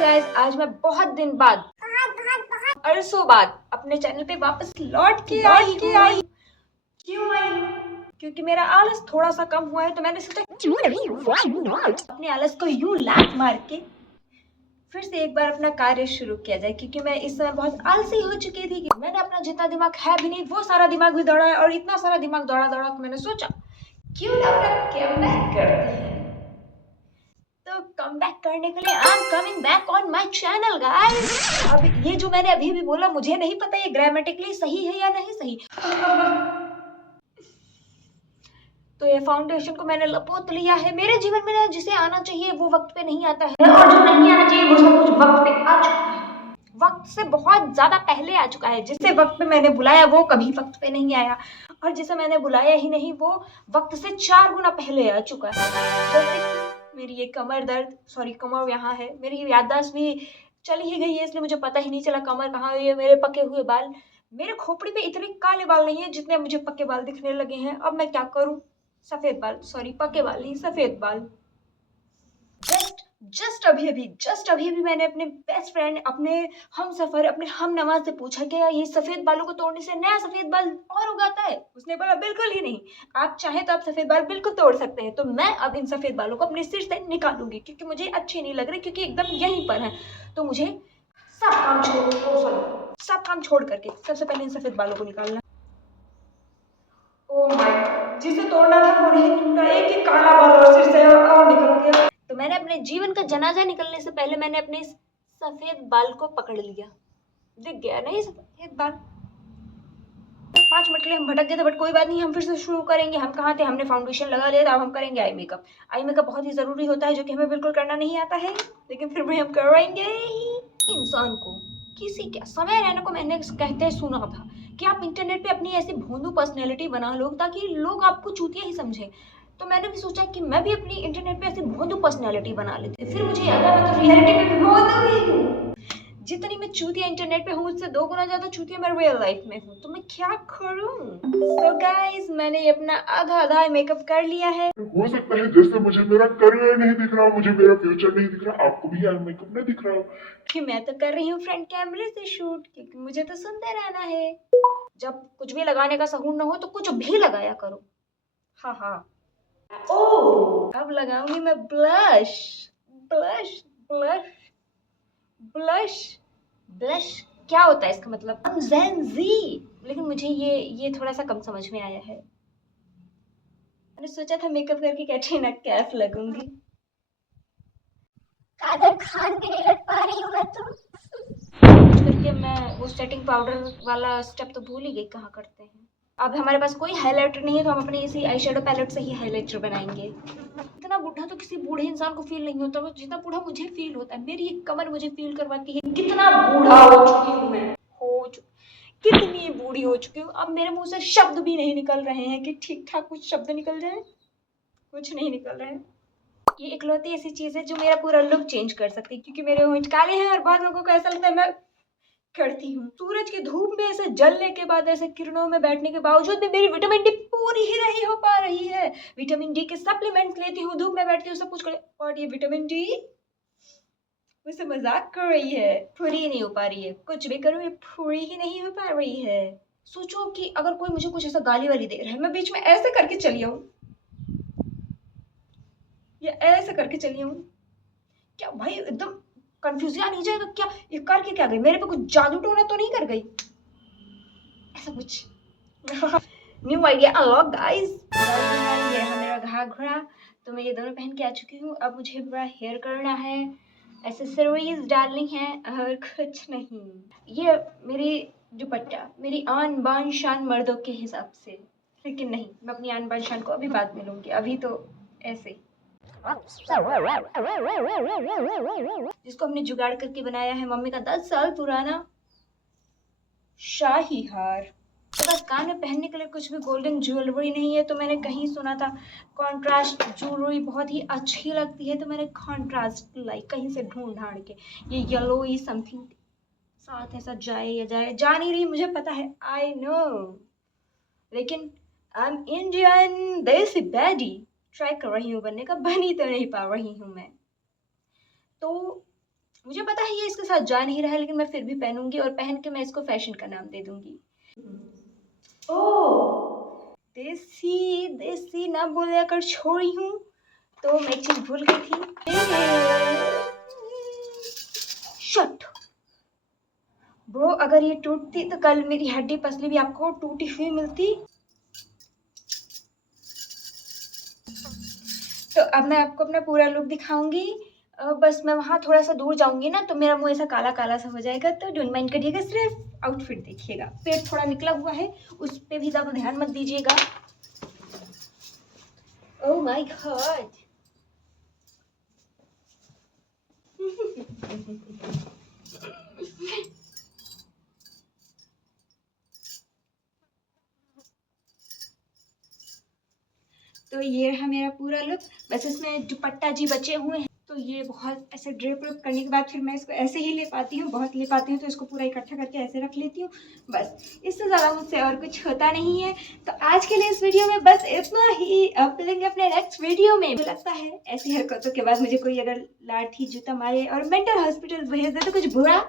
Guys, आज मैं बहुत दिन बाद अरसों बाद अपने चैनल पे वापस लौट के आई। क्यों आई हूँ? क्योंकि मेरा आलस थोड़ा सा कम हुआ है, तो मैंने सोचा अपने आलस को यूं लात मार के फिर से एक बार अपना कार्य शुरू किया जाए। क्योंकि मैं इस समय बहुत आलसी हो चुकी थी कि मैंने अपना जितना दिमाग है भी नहीं, वो सारा दिमाग भी दौड़ा है, और इतना सारा दिमाग दौड़ा कि मैंने सोचा क्यों ना अपना कमबैक करते हैं। तो कमबैक करने के लिए I am coming back on my channel guys. अब ये जो मैंने अभी भी बोला, मुझे नहीं पता ये ग्रामेटिकली सही है या नहीं सही। तो ये फाउंडेशन को मैंने लपोत लिया है। मेरे जीवन में जिसे आना चाहिए वो वक्त पे नहीं आता है, और जो नहीं आना चाहिए वो सब कुछ वक्त पे आ चुका है। वक्त से बहुत ज्यादा पहले आ चुका है। जिसे वक्त पे मैंने बुलाया वो कभी वक्त पे नहीं आया, और जिसे मैंने बुलाया ही नहीं वो वक्त से 4 गुना पहले आ चुका है। जैसे मेरी ये कमर दर्द, सॉरी कमर यहाँ है, मेरी याददाश्त भी चली ही गई है, इसलिए मुझे पता ही नहीं चला कमर कहाँ है। ये मेरे पके हुए बाल, मेरे खोपड़ी पे इतने काले बाल नहीं है जितने मुझे पक्के बाल दिखने लगे हैं। अब मैं क्या करूं? सफेद बाल, सॉरी पक्के बाल नहीं, सफेद बाल। जस्ट अभी अभी मैंने अपने बेस्ट फ्रेंड, अपने हम सफर, अपने हम नवाज से पूछा कि ये सफेद बालों को तोड़ने से नया सफेद बाल और उगाता है? उसने बोला बिल्कुल ही नहीं, आप चाहे तो आप सफेद बाल बिल्कुल तोड़ सकते हैं। तो मैं अब इन सफेद बालों को अपने सिर से निकालूंगी, क्योंकि मुझे अच्छे नहीं लग रहे, क्योंकि एकदम यहीं पर है। तो मुझे सब काम छोड़ करके सबसे पहले इन सफेद बालों को निकालना। ओह माय गॉड, जिसे तोड़ना था वो नहीं टूटा, एक ही काला बाल और सिर से और निकल गया। तो मैंने अपने जीवन का जनाजा निकलने से पहले मैंने अपने इस सफेद बाल को पकड़ लिया। दिख गया नहीं सफेद बाल? 5 मिनट के लिए हम भटक गए थे, बट कोई बात नहीं, हम फिर से शुरू करेंगे। हम कहाँ थे? हमने फाउंडेशन लगा लिया था, अब हम करेंगे आई मेकअप। आई मेकअप बहुत ही जरूरी होता है, जो कि हमें बिल्कुल करना नहीं आता है, लेकिन फिर भी हम करेंगे ही। इंसान को किसी का समय रहने को मैंने कहते सुना था कि आप इंटरनेट पे अपनी ऐसी भोंदू पर्सनैलिटी बना लो ताकि लोग आपको चूतिया ही समझे। तो मैंने भी सोचा कि मैं भी अपनी इंटरनेट पे ऐसी भोंदू पर्सनैलिटी बना लेती। फिर मुझे याद आया मैं तो रियलिटी में भी भोंदू ही हूँ। जितनी मैं चूतिया इंटरनेट पे हूँ उससे 2 गुना ज्यादा चूतिया मैं रियल लाइफ में हूँ। तो मैं क्या करूँ? तो गाइस, मैंने अपना आधा मेकअप कर लिया है। हो सकता है जैसे मुझे मेरा करियर नहीं दिख रहा, मुझे मेरा फ्यूचर नहीं दिख रहा, आपको भी मेकअप नहीं दिख रहा कि मैं तो कर रही हूँ फ्रंट कैमरे से शूट, क्योंकि मुझे तो सुंदर रहना है। जब कुछ भी लगाने का सहूर न हो तो कुछ भी लगाया करो। हाँ हाँ। ओह, अब लगाऊंगी मैं blush. Blush blush blush blush क्या होता है इसका मतलब? जेन जी। लेकिन मुझे ये थोड़ा सा कम समझ में आया है। मैंने सोचा था मेकअप करके कैटरीना कैफ लगूंगी। कादर खान भी नहीं लग पा रही हूँ मैं तो। करके मैं वो सेटिंग पाउडर वाला स्टेप तो भूल ही गई कहाँ करते हैं। अब हमारे पास कोई हाइलाइटर नहीं है, तो हम अपने इसी आई शेडो पैलेट से ही हाइलाइटर बनाएंगे। इतना बूढ़ा तो किसी बूढ़े इंसान को फील नहीं होता, वो जितना बूढ़ा मुझे फील होता है। मेरी एक कमर मुझे फील करवाती है कितना बूढ़ा हो चुकी हूँ मैं। कितनी बूढ़ी हो चुकी हूँ। अब मेरे मुंह से शब्द भी नहीं निकल रहे हैं कि ठीक ठाक कुछ शब्द निकल जाए। कुछ नहीं निकल रहे हैं। ये इकलौती ऐसी चीज है जो मेरा पूरा लुक चेंज कर सकती है, क्योंकि मेरे होंठ काले हैं और बहुत लोगों को ऐसा लगता है मैं करती हूँ। सूरज की धूप में ऐसे जलने के बाद, ऐसे किरणों में बैठने के बावजूद भी मेरी विटामिन डी पूरी ही नहीं हो पा रही है। विटामिन डी के सप्लीमेंट्स लेती हूँ, धूप में बैठती हूँ, सब कुछ कर, और ये विटामिन डी मुझसे मजाक कर रही है। पूरी नहीं हो पा रही है, कुछ भी करूँ ये पूरी ही नहीं हो पा रही है। सोचो कि अगर कोई मुझे कुछ ऐसा गाली वाली दे रहा है, मैं बीच में ऐसे करके चली आऊं या ऐसे करके चली आऊं, क्या भाई एकदम कंफ्यूजन नहीं जाएगा क्या? ये करके क्या गई? मेरे पे कुछ जादू टोना तो नहीं कर गई? ऐसा कुछ। New idea unlock guys. ये रहा मेरा घाघरा। तो मैं ये दोनों पहन के आ चुकी हूँ। अब मुझे पूरा हेयर करना है, एसेसरीज डालनी है, और कुछ नहीं। ये मेरी दुपट्टा, मेरी आन बान शान मर्दों के हिसाब से, लेकिन नहीं, मैं अपनी आन बान शान को अभी बाद में लूंगी, अभी तो ऐसे ही। जिसको हमने जुगाड़ करके बनाया है मम्मी का 10 साल पुराना शाही हार। तो बस कान में पहनने के लिए कुछ भी गोल्डन ज्वेलरी नहीं है। तो मैंने कहीं सुना था कॉन्ट्रास्ट ज्वेलरी बहुत ही अच्छी लगती है, तो मैंने कॉन्ट्रास्ट लाई कहीं से ढूंढ ढांड के। ये येलो ही समथिंग साथ ऐसा जाए या जाए, जा नहीं रही मुझे पता है, आई नो, लेकिन आई एम इंडियन देसी बैडी, ट्राई कर रही हूँ बनने का, बनी तो नहीं पा रही हूँ मैं। तो मुझे पता है ये इसके साथ जा नहीं रहा है, लेकिन मैं फिर भी पहनूंगी और पहन के मैं इसको फैशन का नाम दे दूंगी। ओह, देसी देसी ना बोले कर छोड़ी हूँ, तो मैं एक चीज भूल गई थी। शट ब्रो, अगर ये टूटती तो कल मेरी हड्डी पसली भी आपको टूटी हुई मिलती। तो अब मैं आपको अपना पूरा लुक दिखाऊंगी। बस मैं वहाँ थोड़ा सा दूर जाऊंगी ना, तो मेरा मुंह ऐसा काला काला सा हो जाएगा, तो डोंट माइंड करिएगा, सिर्फ आउटफिट देखिएगा। पेट थोड़ा निकला हुआ है, उस पे भी ज़्यादा ध्यान मत दीजिएगा। Oh my God. तो ये रहा मेरा पूरा लुक। बस इसमें दुपट्टा जी बचे हुए हैं, तो ये बहुत ऐसे ड्रेप व्रेप करने के बाद फिर मैं इसको ऐसे ही ले पाती हूँ, बहुत ले पाती हूँ, तो इसको पूरा इकट्ठा करके ऐसे रख लेती हूँ। बस इससे ज़्यादा मुझसे और कुछ होता नहीं है। तो आज के लिए इस वीडियो में बस इतना ही। अब मिलेंगे अपने नेक्स्ट वीडियो में। मुझे लगता है ऐसी हरकतों के बाद मुझे कोई अगर लाठी जूता मारे और मेंटल हॉस्पिटल भेज दे तो कुछ बुरा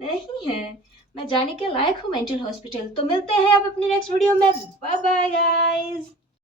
नहीं है। मैं जाने के लायक हूँ मेंटल हॉस्पिटल। तो मिलते हैं अब अपनी नेक्स्ट वीडियो में। Bye bye guys.